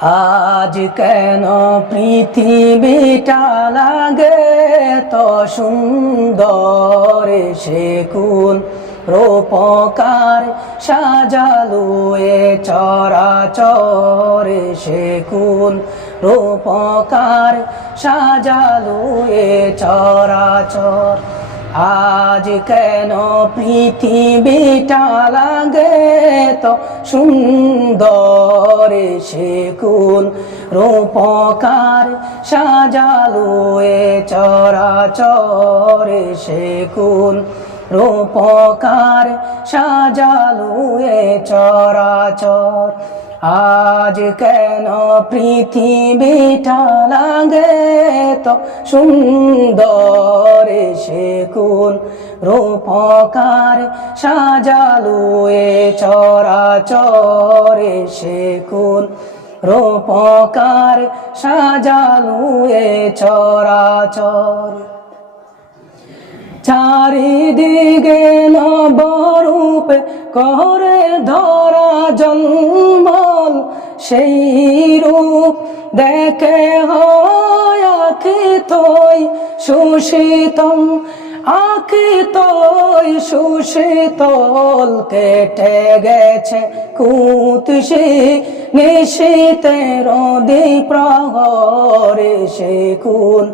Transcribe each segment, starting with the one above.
আজ কেন পৃথিবীটা লাগে তো সুন্দর, সে কোন রূপকার সাজালো এ চরাচর, সে কোন রূপকার সাজালো এ চরাচর। আজ কেন পৃথিবীটা লাগে তো সুন্দর, সে কোন রূপকার সাজালো এ চরাচর, সে কোন রূপকার সাজালো এ চরাচর। আজ কেন পৃথিবীটা লাগে তো সুন্দর, সে কোন রূপকার সাজালো এ চরাচর, সে কোন রূপকার সাজালো এ চরাচর। চারিদিকে নবরূপে করে ধরা জন্মল, সেই রূপ দেখে হয় আখিতই সুশীতল, আখিতই সুশীতল। কেটে গেছে কুৎসি নিশীতের দ্বিপ্রহরে, সে কোন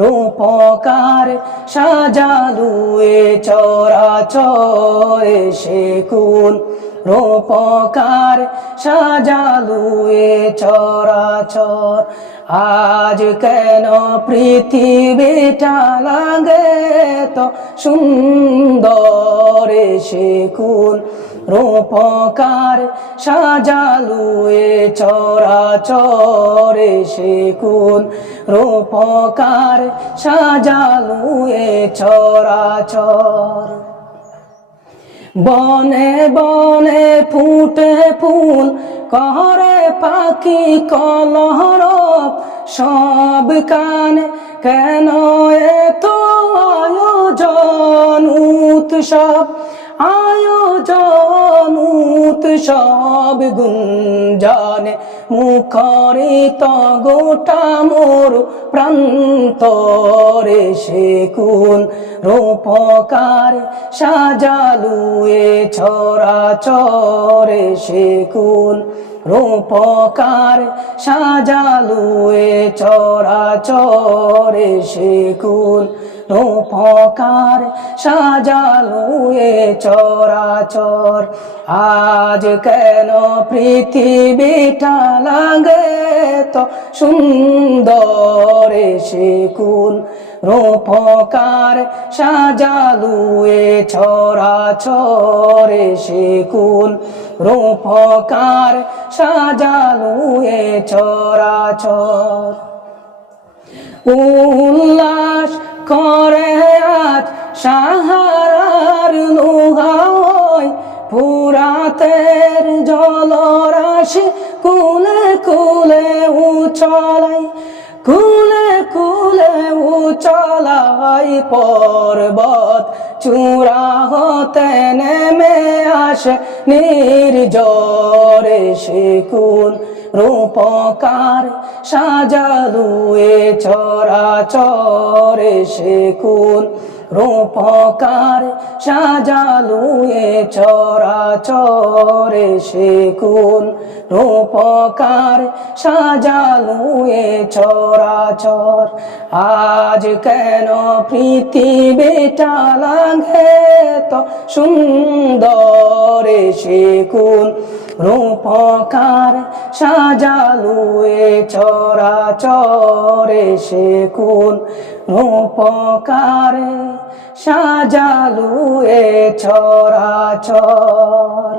রূপকার সাজালো এ চরাচর, সে কোন রূপকার সাজালো এ চরাচর। আজ কেন পৃথিবীটা লাগে তো সুন্দর, সে কোন রূপকার সাজালো এ চরাচর, সে কোন রূপকার সাজালো এ চরাচর। বনে বনে ফুটে ফুল করে পাখি কলরব, সব কানে কেন এত আয়োজন উৎসব, আয়োজন উৎসব। গুঞ্জনে মুখরিত গোটা মোর প্রান্তরে, সে কোন রূপকার সাজালো এ চরাচর, সে কোন রূপকার সাজালো এ চরাচর, সে কোন রূপকার সাজালো এ চরাচর। আজ কেন পৃথিবীটা লাগে তো সুন্দর, সে কোন রূপকার সাজালো এ চরাচর, সে কোন রূপকার সাজালো এ চরাচর। উল্লাস করে আজ সাহারার লোহায়, ফুরাতের জলরাশি কুলে কুলে উচলাই, কুলে কুলে উচলাই। পর্বত চূড়া হতে নেমে আসে নির্জরে, সে কোন রূপকার সাজালো এ চরাচর, সে কোন রূপকার সাজালো এ চরাচর, সে কোন রূপকার সাজালো এ চরাচর। আজ কেন পৃথিবীটা লাগে তো সুন্দর, সে কোন রূপকার সাজালো এ চরাচর, সে কোন রূপকার সাজালো এ চরাচর।